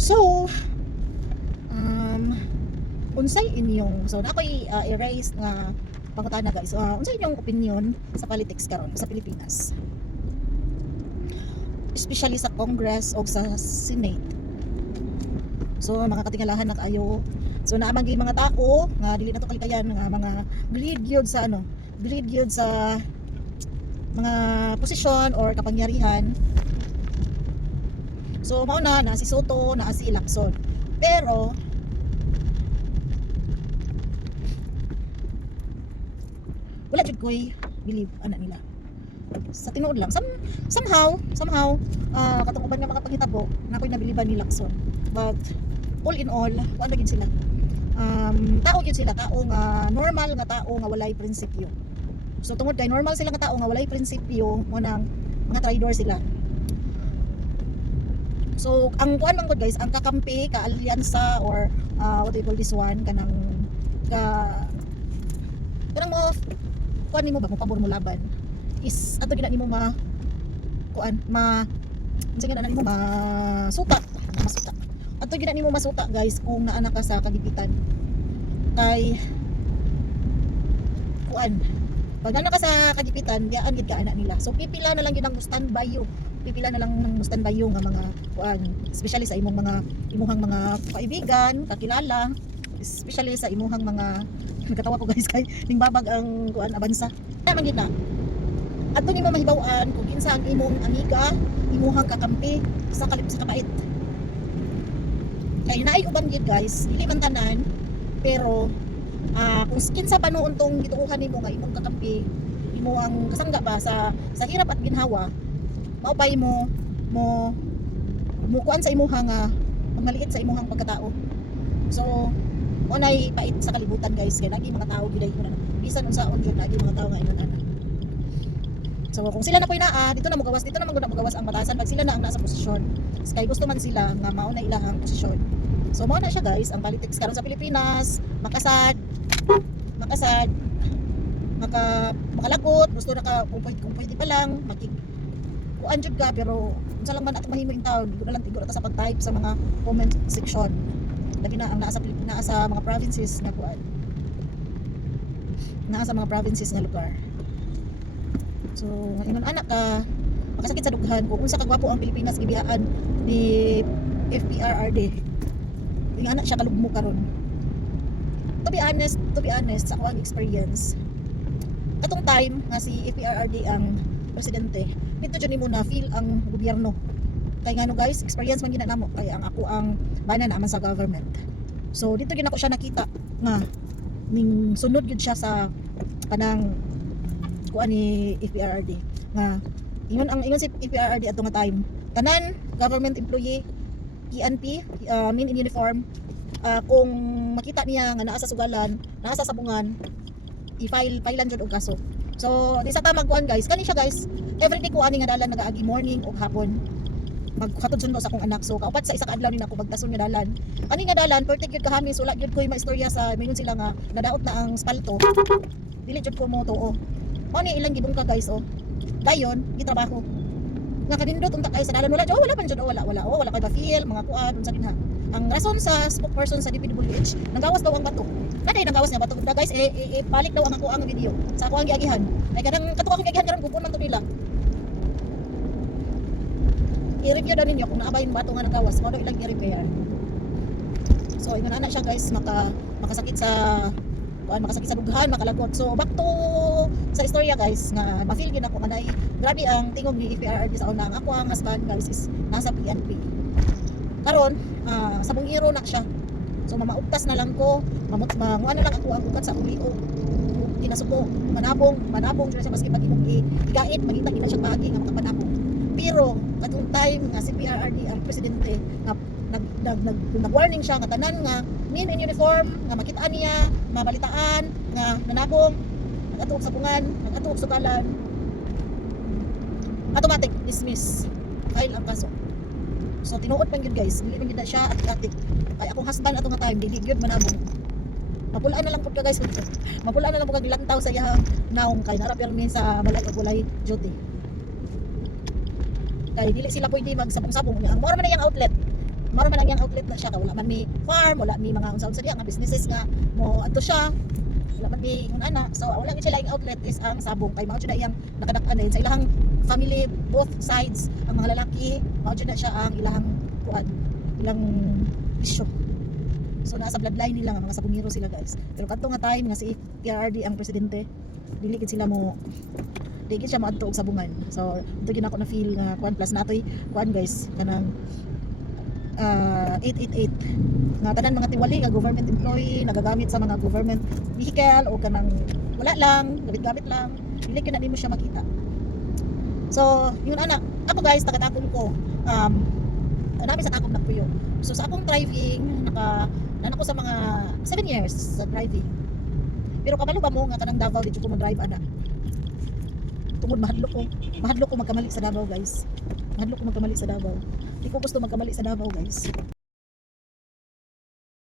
So, unsay inyong so na ako'y erase nga pangutana guys. Unsay inyong opinion sa politics karon sa Pilipinas? Especially sa Congress o sa Senate. So mga katingalahan na kaayo. So naamang gyud mga tao nga dili na to kalikayan nga mga greed gyud sa greed gyud sa mga posisyon or kapangyarihan. So mao na si Soto, na si Lacson. Pero wala jud ko'y believe ana nila. Sa tinuod lang somehow katong uban nga mga panghitabo na ko'y nabiliban ni Lacson. But all in all, ano gid sila? Tao gid sila, tao nga normal nga tao nga walay prinsipyo. So tungod kay normal sila nga tao nga walay prinsipyo, mo nang mga traidor sila. So ang kuan man gud guys, ang kakampi, ka-alyansa or what do you call this one, kanang mo kuan nimo ba mo pabor mo laban is ato gina nimo kuan unsa gina nimo masuta ato gina nimo masuta guys kung naa ka sa kagipitan kay kuan pag naa ka sa kagipitan diyan gid ka ana nila. So pipila na lang gid ang standby you, pipila na lang ng standby you nga mga kuan, especially sa imuhang mga kaibigan, kakilala, especially sa imuhang mga katawa ko guys kay ning babag ang kuan abansa naman gid na adto nimo mahibaw-an kung kinsa ang imong amiga, imuhang kakampi sa kabait. Kay naay uban gid guys, dili man tanan, pero kung kinsa pa noon tong gituuhan nimo nga imong kakampi, imo ang kasangga ba sa hirap at ginhawa, mao pay mo kuan sa imuhang pagmaliit sa imuhang pagkatao. So unay pait sa kalibutan guys, kaya lagi mga tao giday ko na bisan unsaon gyud lagi mga tao nga inon ana. So kung sila na po'y naa dito na magawas, dito na magawas ang batasan pag sila na ang nasa posisyon. Kay gusto man sila nga mao na ilahang posisyon. So mao na siya guys ang politics karon sa Pilipinas, makasad makalagot, gusto na ka kung pwede pa lang kuan jud ka, pero unsa lang man ato mahimo in town, igo na lang tiguro ta sa pag-type sa mga comment section. Lagi na ang nasa Pilipinas, sa mga provinces nga kuan, nasa mga provinces nga lugar. So ingon anak ka makasakit sa dughan kung unsa kagwapo ang Pilipinas gibiyaan ni FPRRD. Yung anak siya kalugmo karon. To be honest sa akong experience, katong time nga si FPRRD ang presidente, dito jud nimo na feel ang gobyerno. Kay ngano guys, experience man gina namo kay ang ako ang bana naman sa government. So dito gid ako siya nakita nga ning sunod gid siya sa panang kuan ni FPRRD nga ingon si FPRRD ato nga time tanan government employee PNP men in uniform, kung makita niya nga naa sa sugalan, naa sa sabungan, i-filean jud og kaso. So di sa tamang kuan guys, kani siya guys everyday ko ani nga dalan nagaagi morning o hapon maghatod sundo sa akong anak. So kaupat sa isa ka adlaw ni nako magdason nga dalan. Ani nga dalan perfect gyud kahamis, wala gyud koy maistorya sa mingon sila nga nadaot na ang spalto. Dili jud ko mo tuo. Mao ni ilang gibong ka guys dayon gitrabaho. Nga kanindot unta kay sa dalan wala man jud wala kay ba feel mga kuan unsa din ha. Ang rason sa spokesperson sa DPWH nanggawas daw ang bato. Naday nanggawas nga bato guys balik daw ang ako ang video sa ako ang giagihan. Ay kadang katuwa ko giagihan karon gupon man to nila. I-review daw ninyo kung naabay yung bato nga nagawas, mao daw ilang i-repair. So ingon ana siya guys makasakit sa dughan, makalagot. So back to sa istorya guys nga ma-feel gid ako nga grabe ang tingog ni FPRRD sa una. Ang ako ang husband guys is nasa PNP. Karon sa bungiro na siya. So mamaugtas na lang ko, manguan na lang ako ang ugat sa uliog. Kinasuko, manabong siya maski pag imong igait, manita gid na siya paagi nga makapanabong. Pero katong time nga si PRRD ang presidente nga nag-warning siya nga tanan nga men in uniform nga makitaan niya, mabalitaan nga nanabong, nag-atuok sa bungan, nag-atuok sa sugalan, automatic dismiss, file ang kaso. So tinuod man gyud guys, dili man gyud siya atik-atik. Ay akong husband ato nga time dili gyud manabong. Mapulaan na lang pud ka guys. Mapulaan na lang pud kag lantaw sa iyang naong kay nara permi sa balay bulay duty. Kay dili sila pwede magsabong-sabong. Ang mura man na yung outlet. maro man lang yang outlet na siya, wala man mi farm, wala mi mga unsa-unsa diya nga businesses nga mo adto siya. Wala man mi kun ana. So wala gid sila yung outlet is ang sabong kay mao jud na iyang nakadak-an din sa ilahang family both sides. Ang mga lalaki mao jud na siya ang ilahang kuan, ilang issue. So nasa bloodline nila nga mga sabongero sila guys. Pero kadto nga time nga si PRRD ang presidente, dili gid sila mo dili siya maadto og sabungan. So dito gid ako na feel nga kuan plus natoy kuan guys kanang 888 nga tanan mga tiwali nga government employee nagagamit sa mga government vehicle o kanang wala lang gamit lang dili gyud na nimo siya makita. So yun ana ako guys taga-takon ko namin sa takong nagpuyo. So sa akong driving nako sa mga 7 years sa driving. Pero kabalo ba mo nga kanang Davao dito ko mo-drive ana. Tungod mahadlok ko magkamali sa Davao guys. Mahadlok ko magkamali sa Davao. Di ko gusto magkamali sa Davao guys.